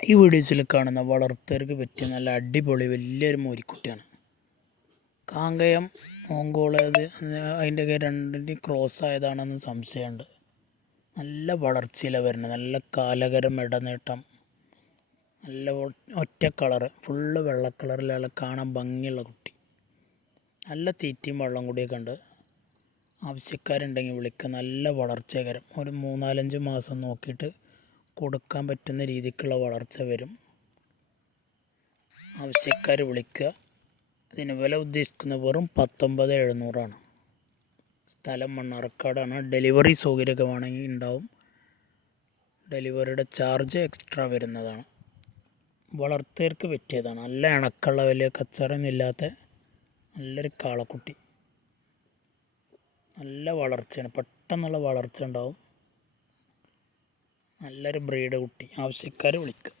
ഈ വീഡിയോസിൽ കാണുന്ന വളർത്തർക്ക് പറ്റിയ നല്ല അടിപൊളി വലിയൊരു മൂരിക്കുട്ടിയാണ്. കാങ്കയം ഓങ്കോളത് അതിൻ്റെയൊക്കെ രണ്ടിൻ്റെയും ക്രോസ് ആയതാണെന്ന് സംശയമുണ്ട്. നല്ല വളർച്ചയിലാണ് വരുന്നത്. നല്ല കാലകരം ഇടനീട്ടം, നല്ല ഒറ്റ കളറ്, ഫുള്ള് വെള്ള കളറിലുള്ള കാണാൻ ഭംഗിയുള്ള കുട്ടി. നല്ല തീറ്റയും വെള്ളം കൂടിയൊക്കെ ഉണ്ട്. ആവശ്യക്കാരുണ്ടെങ്കിൽ വിളിക്കുക. നല്ല വളർച്ചകരം. ഒരു 3-4 മാസം നോക്കിയിട്ട് കൊടുക്കാൻ പറ്റുന്ന രീതിക്കുള്ള വളർച്ച വരും. ആവശ്യക്കാർ വിളിക്കുക. ഇതിന് വില ഉദ്ദേശിക്കുന്ന വെറും 19,700 സ്ഥലം മണ്ണാർക്കാടാണ്. ഡെലിവറി സൗകര്യമൊക്കെ വേണമെങ്കിൽ ഉണ്ടാവും. ഡെലിവറിയുടെ ചാർജ് എക്സ്ട്രാ വരുന്നതാണ്. വളർത്തർക്ക് പറ്റിയതാണ്. നല്ല ഇണക്കമുള്ള, വലിയ കച്ചറയൊന്നുമില്ലാത്ത നല്ലൊരു കാളക്കുട്ടി. നല്ല വളർച്ചയാണ്, പെട്ടെന്നുള്ള വളർച്ച ഉണ്ടാവും. നല്ലൊരു ബ്രീഡ് കുട്ടി. ആവശ്യക്കാർ വിളിക്കുക.